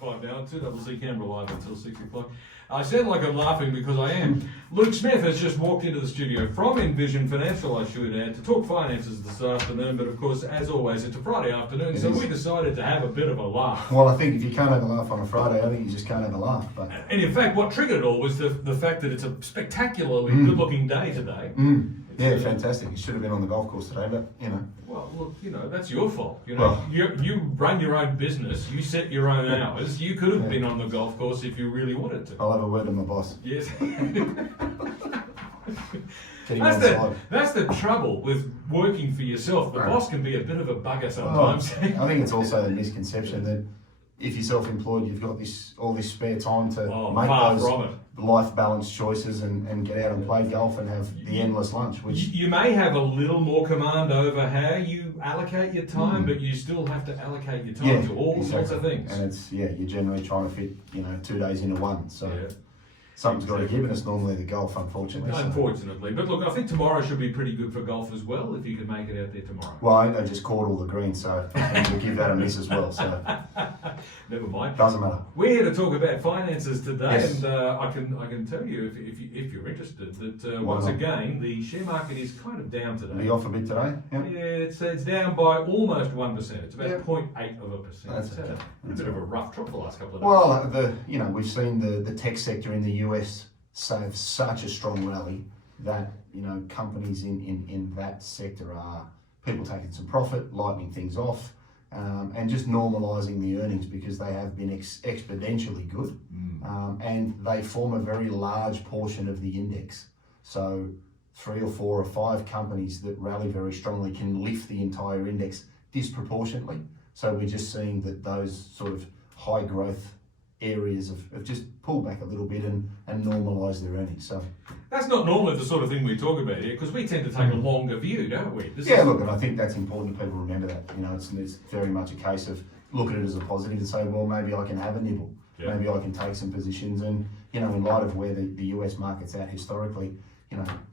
5 now, 2CC Canberra live until 6 o'clock. I sound like I'm laughing because I am. Luke Smith has just walked into the studio from Envision Financial, I should add, to talk finances this afternoon. But of course, as always, it's a Friday afternoon, so we decided to have a bit of a laugh. Well, I think if you can't have a laugh on a Friday, I think you just can't have a laugh. But and in fact, what triggered it all was the fact that it's a spectacularly good-looking day today. Yeah, fantastic. You should have been on the golf course today, but you know. Well, look, that's your fault. You run your own business. You set your own hours. You could have been on the golf course if you really wanted to. I'll have a word with my boss. Yes. That's the trouble with working for yourself. The boss can be a bit of a bugger sometimes. I think it's also the misconception that if you're self-employed, you've got all this spare time to make those life balance choices and get out and play golf and have the endless lunch. Which you may have a little more command over how you allocate your time, but you still have to allocate your time to all sorts of things. And it's you're generally trying to fit 2 days into one. So. Something's got to give, and it's normally the golf, unfortunately. Unfortunately. But look, I think tomorrow should be pretty good for golf as well, if you can make it out there tomorrow. Well, I just caught all the greens, so I think we'll give that a miss as well. So never mind. Doesn't matter. We're here to talk about finances today, yes. And I can tell you, if you're interested, that once again, the share market is kind of down today. The off a bit today? Yep. Yeah, it's down by almost 1%. It's about 0.8%. That's okay. A bit of a rough drop the last couple of Well, days. we've seen the tech sector in the US have such a strong rally that companies in that sector are people taking some profit, lightening things off, and just normalising the earnings because they have been exponentially good, and they form a very large portion of the index. So 3 or 4 or 5 companies that rally very strongly can lift the entire index disproportionately. So we're just seeing that those sort of high growth areas have just pulled back a little bit and normalised their earnings. So that's not normally the sort of thing we talk about here, because we tend to take a longer view, don't we? Look, and I think that's important that people remember that. It's very much a case of look at it as a positive and say, well, maybe I can have a nibble. Yeah. Maybe I can take some positions, and in light of where the US market's at historically,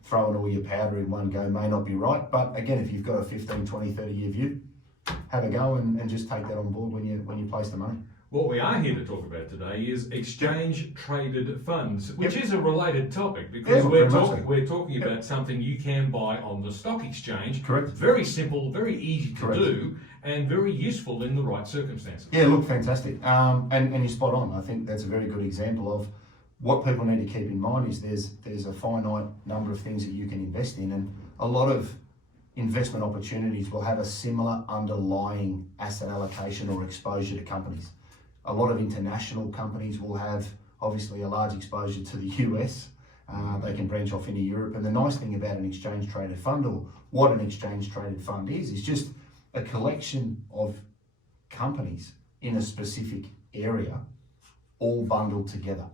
throwing all your powder in one go may not be right. But again, if you've got a 15, 20, 30 year view, have a go and just take that on board when you place the money. What we are here to talk about today is exchange-traded funds, which is a related topic because we're talking about something you can buy on the stock exchange. Correct. Very simple, very easy to do, and very useful in the right circumstances. Yeah, look, fantastic. And you're spot on. I think that's a very good example of what people need to keep in mind is there's a finite number of things that you can invest in, and a lot of investment opportunities will have a similar underlying asset allocation or exposure to companies. A lot of international companies will have obviously a large exposure to the US. They can branch off into Europe. And the nice thing about an exchange traded fund, or what an exchange traded fund is just a collection of companies in a specific area, all bundled together.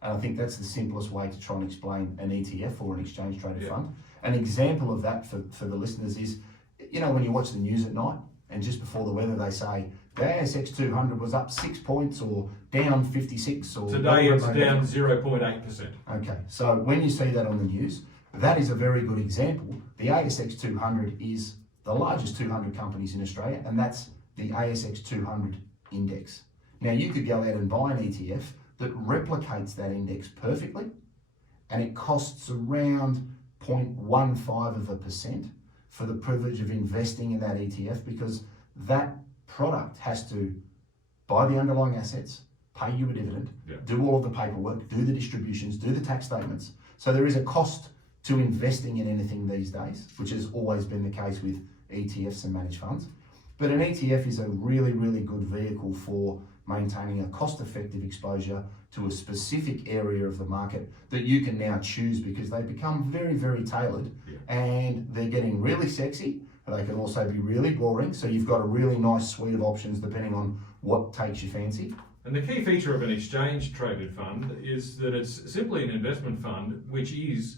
And I think that's the simplest way to try and explain an ETF or an exchange traded fund. An example of that for the listeners is, when you watch the news at night and just before the weather, they say, the ASX 200 was up 6 points or down 56 or... Today it's down 0.8%. Okay, so when you see that on the news, that is a very good example. The ASX 200 is the largest 200 companies in Australia, and that's the ASX 200 index. Now you could go out and buy an ETF that replicates that index perfectly, and it costs around 0.15% for the privilege of investing in that ETF, because that product has to buy the underlying assets, pay you a dividend, do all of the paperwork, do the distributions, do the tax statements. So there is a cost to investing in anything these days, which has always been the case with ETFs and managed funds. But an ETF is a really, really good vehicle for maintaining a cost-effective exposure to a specific area of the market that you can now choose, because they become very, very tailored, and they're getting really sexy. They can also be really boring, so you've got a really nice suite of options depending on what takes your fancy. And the key feature of an exchange-traded fund is that it's simply an investment fund which is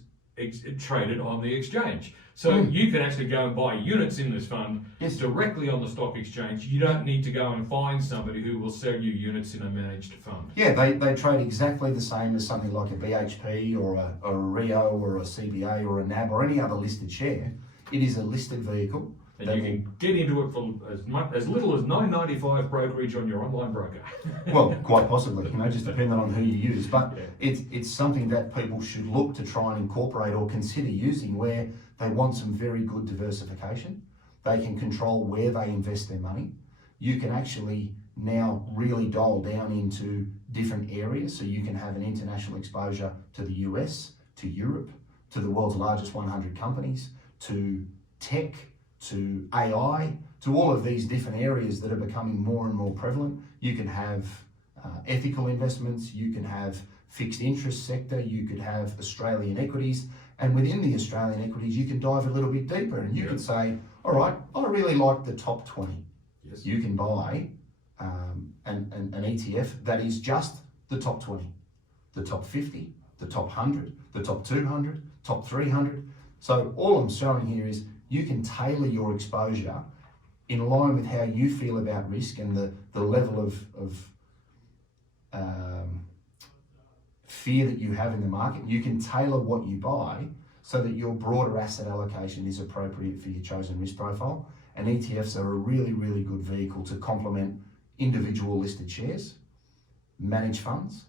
traded on the exchange. So you can actually go and buy units in this fund directly on the stock exchange. You don't need to go and find somebody who will sell you units in a managed fund. Yeah, they trade exactly the same as something like a BHP or a Rio or a CBA or a NAB or any other listed share. It is a listed vehicle And you can get into it for as little as $9.95 brokerage on your online broker. Well, quite possibly, just depending on who you use. But it's something that people should look to try and incorporate or consider using, where they want some very good diversification. They can control where they invest their money. You can actually now really dial down into different areas. So you can have an international exposure to the US, to Europe, to the world's largest 100 companies, to tech, to AI, to all of these different areas that are becoming more and more prevalent. You can have ethical investments, you can have fixed interest sector, you could have Australian equities, and within the Australian equities, you can dive a little bit deeper and you can say, all right, I really like the top 20. Yes. You can buy an ETF that is just the top 20, the top 50, the top 100, the top 200, top 300. So all I'm showing here is you can tailor your exposure in line with how you feel about risk and the level of fear that you have in the market. You can tailor what you buy so that your broader asset allocation is appropriate for your chosen risk profile. And ETFs are a really, really good vehicle to complement individual listed shares, managed funds,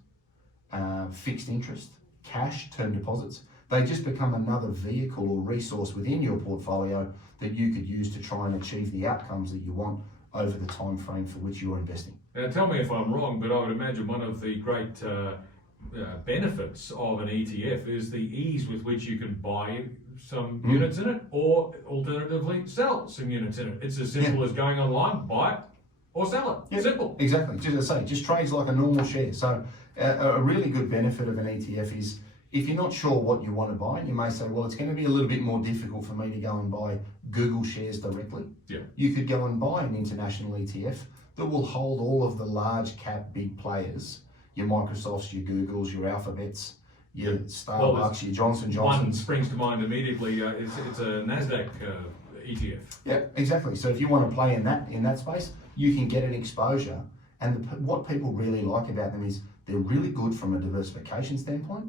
fixed interest, cash, term deposits. They just become another vehicle or resource within your portfolio that you could use to try and achieve the outcomes that you want over the time frame for which you're investing. Now, tell me if I'm wrong, but I would imagine one of the great benefits of an ETF is the ease with which you can buy some units in it, or alternatively sell some units in it. It's as simple as going online, buy it or sell it. Simple. Exactly. Just as I say, just trades like a normal share. So a really good benefit of an ETF is, if you're not sure what you want to buy, you may say, well, it's going to be a little bit more difficult for me to go and buy Google shares directly. You could go and buy an international ETF that will hold all of the large cap big players, your Microsofts, your Googles, your Alphabets, your Starbucks, your Johnson & Johnson. One springs to mind immediately. It's a NASDAQ ETF. Yeah, exactly. So if you want to play in that space, you can get an exposure. And what people really like about them is they're really good from a diversification standpoint.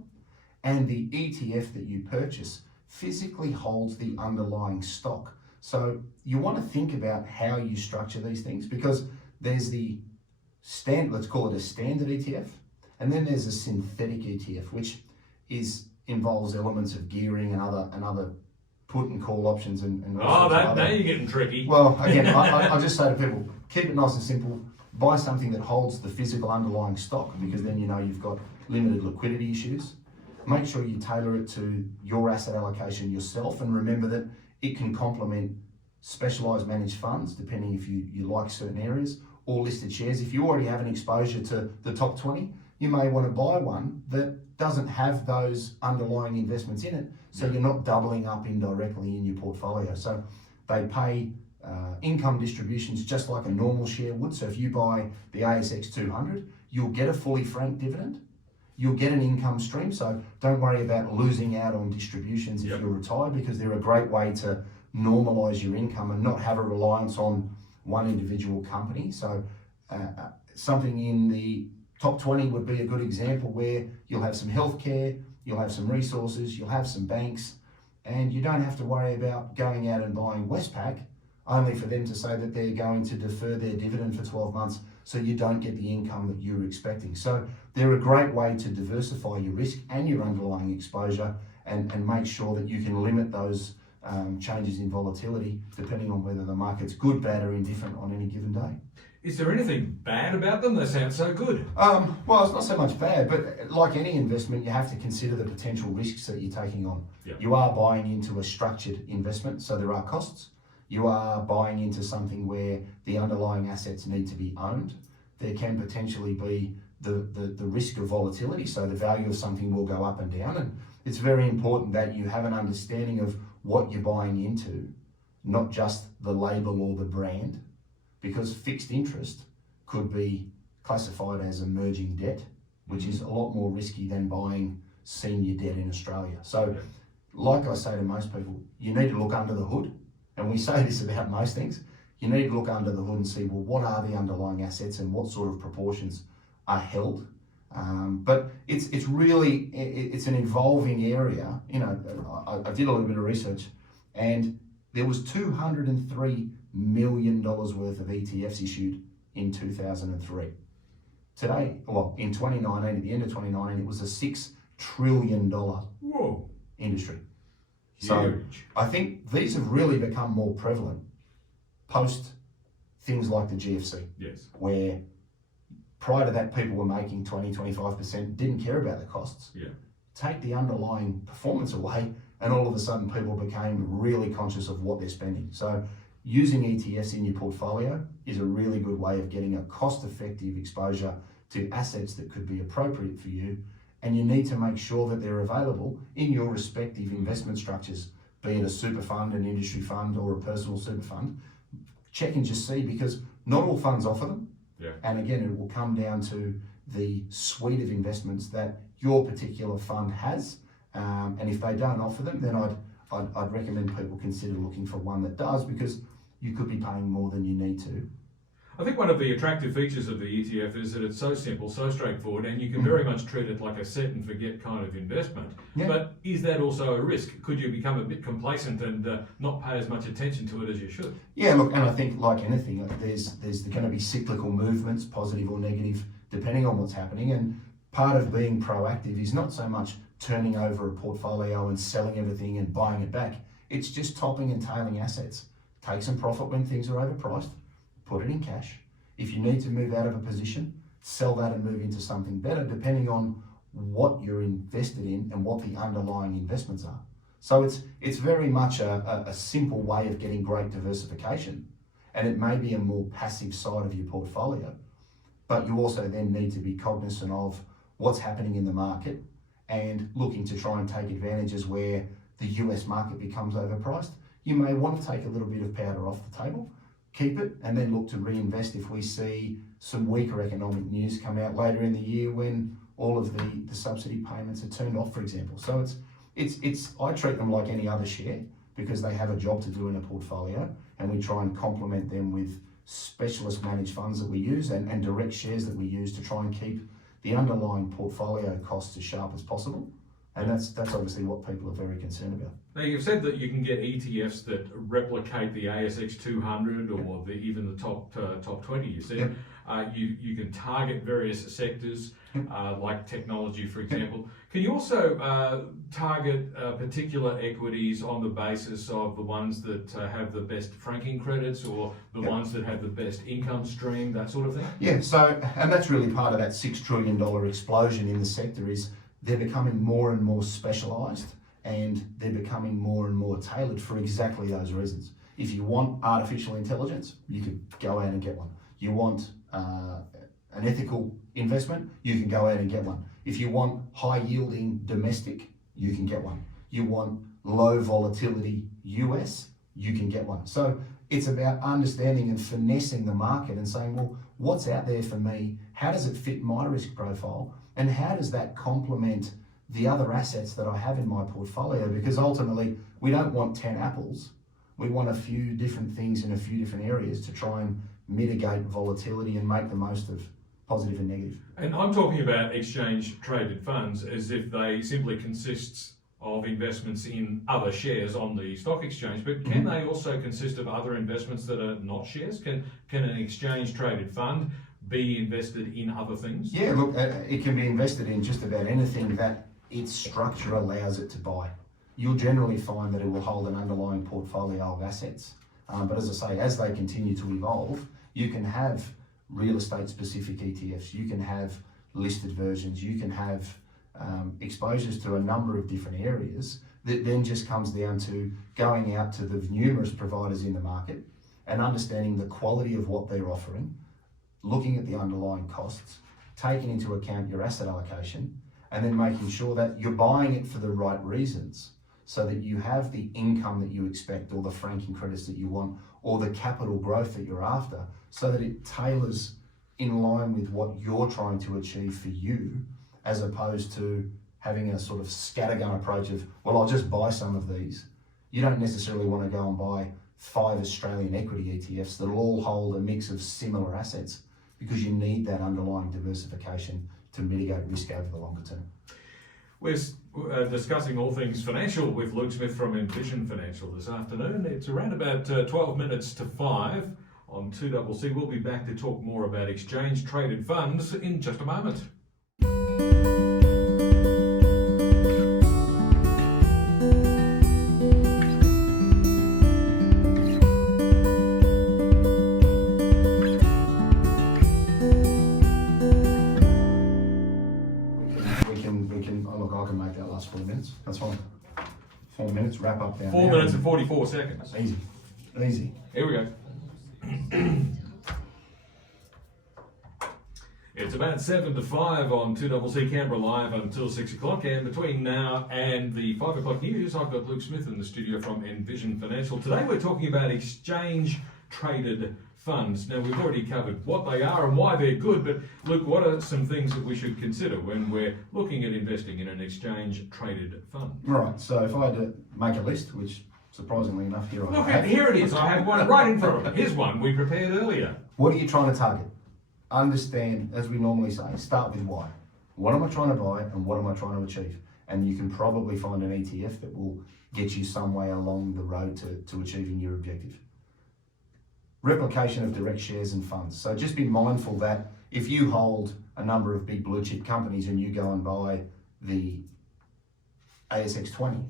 And the ETF that you purchase physically holds the underlying stock. So you want to think about how you structure these things, because there's the let's call it a standard ETF, and then there's a synthetic ETF, which involves elements of gearing and other put and call options and now you're getting tricky. Well, again, I just say to people, keep it nice and simple. Buy something that holds the physical underlying stock, because then you've got limited liquidity issues. Make sure you tailor it to your asset allocation yourself, and remember that it can complement specialised managed funds, depending if you like certain areas, or listed shares. If you already have an exposure to the top 20, you may want to buy one that doesn't have those underlying investments in it, so you're not doubling up indirectly in your portfolio. So they pay income distributions just like a normal share would. So if you buy the ASX 200, you'll get a fully franked dividend. You'll get an income stream, so don't worry about losing out on distributions if you're retired, because they're a great way to normalise your income and not have a reliance on one individual company. So something in the top 20 would be a good example, where you'll have some healthcare, you'll have some resources, you'll have some banks, and you don't have to worry about going out and buying Westpac, only for them to say that they're going to defer their dividend for 12 months, so you don't get the income that you're expecting. So they're a great way to diversify your risk and your underlying exposure, and make sure that you can limit those changes in volatility depending on whether the market's good, bad, or indifferent on any given day. Is there anything bad about them? They sound so good. Well, it's not so much bad, but like any investment, you have to consider the potential risks that you're taking on. You are buying into a structured investment, so there are costs. You are buying into something where the underlying assets need to be owned. There can potentially be the risk of volatility, so the value of something will go up and down. And it's very important that you have an understanding of what you're buying into, not just the label or the brand, because fixed interest could be classified as emerging debt, which is a lot more risky than buying senior debt in Australia. So like I say to most people, you need to look under the hood. And we say this about most things. You need to look under the hood and see, well, what are the underlying assets and what sort of proportions are held. But it's an evolving area. I did a little bit of research, and There was $203 million worth of ETFs issued in 2003. Today, well, in 2019, at the end of 2019, it was a $6 trillion Whoa. industry. Huge. So I think these have really become more prevalent post things like the GFC. Yes. Where prior to that, people were making 20, 25%, didn't care about the costs. Yeah. Take the underlying performance away, and all of a sudden people became really conscious of what they're spending. So using ETFs in your portfolio is a really good way of getting a cost-effective exposure to assets that could be appropriate for you, and you need to make sure that they're available in your respective investment structures, be it a super fund, an industry fund, or a personal super fund. Check and just see, because not all funds offer them. Yeah. And again, it will come down to the suite of investments that your particular fund has. And if they don't offer them, then I'd recommend people consider looking for one that does, because you could be paying more than you need to. I think one of the attractive features of the ETF is that it's so simple, so straightforward, and you can very much treat it like a set and forget kind of investment. Yeah. But is that also a risk? Could you become a bit complacent and not pay as much attention to it as you should? Yeah, look, and I think like anything, there's going to be cyclical movements, positive or negative, depending on what's happening. And part of being proactive is not so much turning over a portfolio and selling everything and buying it back. It's just topping and tailing assets. Take some profit when things are overpriced, put it in cash. If you need to move out of a position, sell that and move into something better, depending on what you're invested in and what the underlying investments are. So it's very much a simple way of getting great diversification, and it may be a more passive side of your portfolio, but you also then need to be cognizant of what's happening in the market and looking to try and take advantages where the US market becomes overpriced. You may want to take a little bit of powder off the table, keep it, and then look to reinvest if we see some weaker economic news come out later in the year when all of the subsidy payments are turned off, for example. So I treat them like any other share, because they have a job to do in a portfolio, and we try and complement them with specialist managed funds that we use and direct shares that we use to try and keep the underlying portfolio costs as sharp as possible. And that's obviously what people are very concerned about. Now, you've said that you can get ETFs that replicate the ASX 200 or even the top 20. You said you can target various sectors like technology, for example. Can you also target particular equities on the basis of the ones that have the best franking credits, or the ones that have the best income stream, that sort of thing? Yeah. So, and that's really part of that $6 trillion explosion in the sector, is they're becoming more and more specialised, and they're becoming more and more tailored for exactly those reasons. If you want artificial intelligence, you can go out and get one. You want an ethical investment, you can go out and get one. If you want high yielding domestic, you can get one. You want low volatility US, you can get one. So it's about understanding and finessing the market and saying, well, what's out there for me? How does it fit my risk profile? And how does that complement the other assets that I have in my portfolio? Because ultimately, we don't want 10 apples. We want a few different things in a few different areas to try and mitigate volatility and make the most of positive and negative. And I'm talking about exchange traded funds as if they simply consist of investments in other shares on the stock exchange, but can they also consist of other investments that are not shares? Can an exchange traded fund be invested in other things? Yeah, look, it can be invested in just about anything that its structure allows it to buy. You'll generally find that it will hold an underlying portfolio of assets. But as I say, as they continue to evolve, you can have real estate specific ETFs, you can have listed versions, you can have exposures to a number of different areas. That then just comes down to going out to the numerous providers in the market and understanding the quality of what they're offering, looking at the underlying costs, taking into account your asset allocation, and then making sure that you're buying it for the right reasons, so that you have the income that you expect, or the franking credits that you want, or the capital growth that you're after, so that it tailors in line with what you're trying to achieve for you, as opposed to having a sort of scattergun approach of, well, I'll just buy some of these. You don't necessarily want to go and buy 5 Australian equity ETFs that will all hold a mix of similar assets, because you need that underlying diversification to mitigate risk over the longer term. Wes, discussing all things financial with Luke Smith from Envision Financial this afternoon. It's around about 12 minutes to 5 on 2CC. We'll be back to talk more about exchange traded funds in just a moment. Look, I can make that last 4 minutes. That's fine. 4 minutes, wrap up down 4 minutes and 44 seconds. Easy. Here we go. It's about 7 to 5 on 2CC Canberra Live until 6 o'clock, and between now and the 5 o'clock news, I've got Luke Smith in the studio from Envision Financial. Today we're talking about exchange traded funds. Now, we've already covered what they are and why they're good, but Luke, what are some things that we should consider when we're looking at investing in an exchange traded fund? Right, so if I had to make a list, which surprisingly enough here I have. Here it is, I have one right in front of me. Here's one we prepared earlier. What are you trying to target? Understand, as we normally say, start with why. What am I trying to buy and what am I trying to achieve? And you can probably find an ETF that will get you some way along the road to achieving your objective. Replication of direct shares and funds. So just be mindful that if you hold a number of big blue chip companies and you go and buy the ASX 20,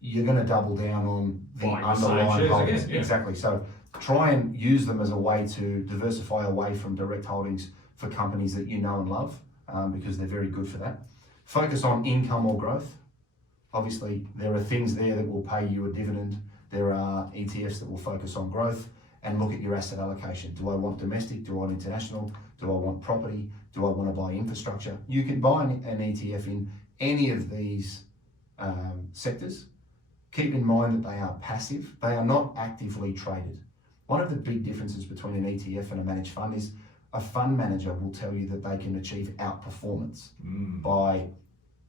you're going to double down on the underlying holdings. Again, Exactly. So try and use them as a way to diversify away from direct holdings for companies that you know and love, because they're very good for that. Focus on income or growth. Obviously, there are things there that will pay you a dividend. There are ETFs that will focus on growth. And look at your asset allocation. Do I want domestic? Do I want international? Do I want property? Do I want to buy infrastructure? You can buy an ETF in any of these sectors. Keep in mind that they are passive. They are not actively traded. One of the big differences between an ETF and a managed fund is a fund manager will tell you that they can achieve outperformance by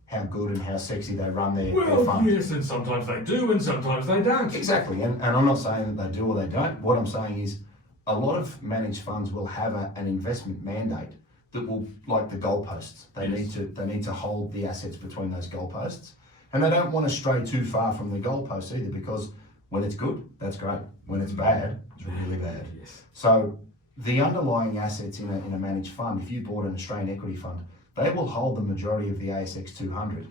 how good and how sexy they run their fund. Yes, and sometimes they do and sometimes they don't. Exactly, and I'm not saying that they do or they don't. What I'm saying is a lot of managed funds will have an investment mandate that will, like the goalposts, they need to hold the assets between those goalposts, and they don't want to stray too far from the goalposts either, because when it's good, that's great. When it's bad, it's really bad. Yes. So the underlying assets in a managed fund, if you bought an Australian equity fund, they will hold the majority of the ASX 200,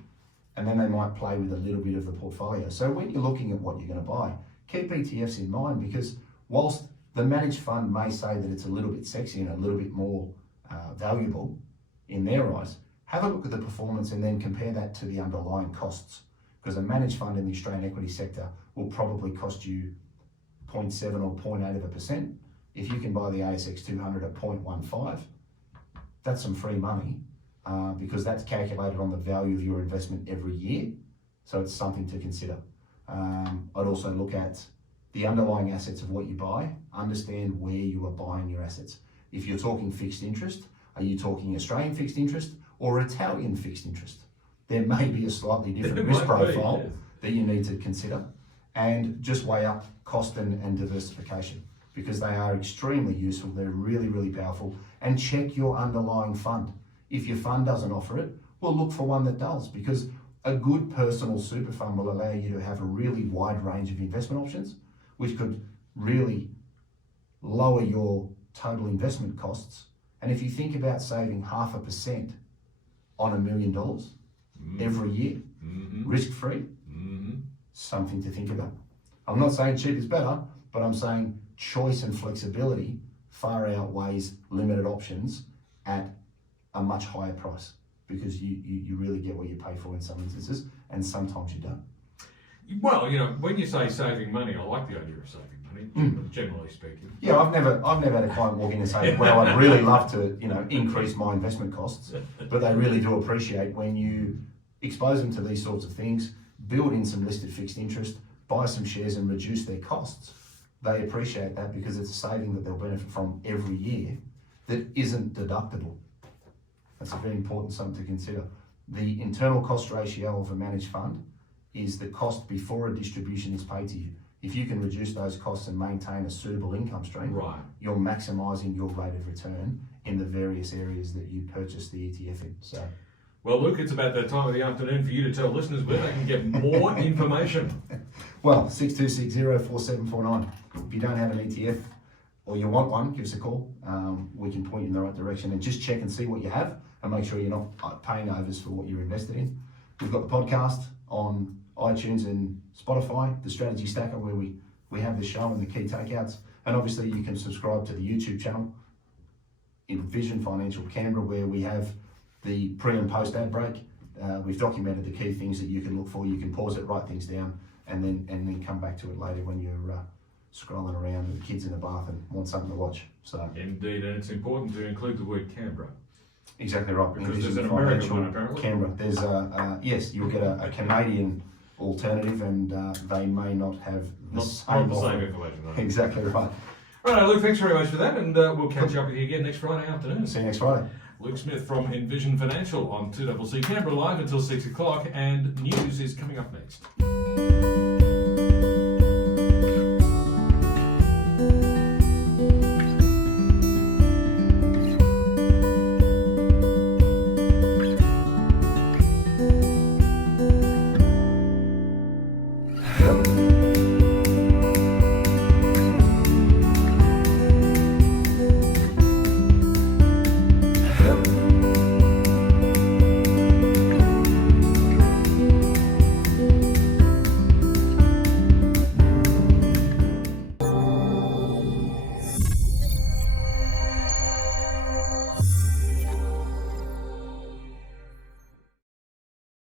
and then they might play with a little bit of the portfolio. So when you're looking at what you're going to buy, keep ETFs in mind, because whilst the managed fund may say that it's a little bit sexy and a little bit more valuable in their eyes, have a look at the performance and then compare that to the underlying costs, because a managed fund in the Australian equity sector will probably cost you 0.7 or 0.8%. If you can buy the ASX 200 at 0.15, that's some free money. Because that's calculated on the value of your investment every year. So it's something to consider. I'd also look at the underlying assets of what you buy, understand where you are buying your assets. If you're talking fixed interest, are you talking Australian fixed interest or Italian fixed interest? There may be a slightly different risk profile that you need to consider, and just weigh up cost and diversification, because they are extremely useful. They're really, really powerful. And check your underlying fund. If your fund doesn't offer it, well, look for one that does, because a good personal super fund will allow you to have a really wide range of investment options, which could really lower your total investment costs. And if you think about saving 0.5% on $1 million every year, risk-free, something to think about. I'm not saying cheap is better, but I'm saying choice and flexibility far outweighs limited options at a much higher price, because you really get what you pay for in some instances, and sometimes you don't. Well, when you say saving money, I like the idea of saving money, generally speaking. Yeah, I've never had a client walk in and say, well, I'd really love to, increase my investment costs, but they really do appreciate when you expose them to these sorts of things, build in some listed fixed interest, buy some shares and reduce their costs. They appreciate that, because it's a saving that they'll benefit from every year that isn't deductible. That's a very important something to consider. The internal cost ratio of a managed fund is the cost before a distribution is paid to you. If you can reduce those costs and maintain a suitable income stream, you're maximising your rate of return in the various areas that you purchase the ETF in. So Well, Luke, it's about that time of the afternoon for you to tell listeners where they can get more information. Well, 62604749. If you don't have an ETF or you want one, give us a call. We can point you in the right direction and just check and see what you have and make sure you're not paying overs for what you're invested in. We've got the podcast on iTunes and Spotify, the Strategy Stacker, where we have the show and the key takeouts. And obviously you can subscribe to the YouTube channel, Envision Financial Canberra, where we have the pre and post ad break. We've documented the key things that you can look for. You can pause it, write things down, and then come back to it later when you're scrolling around with the kids in the bath and want something to watch. So indeed, and it's important to include the word Canberra. Exactly right. Because there's an American one apparently. Canberra. There's yes, you'll get a Canadian alternative, and they may not have the same information. Right? Exactly right. Right, Luke, thanks very much for that, and we'll catch up with you again next Friday afternoon. See you next Friday. Luke Smith from Envision Financial on 2CC Canberra Live until 6 o'clock, and news is coming up next.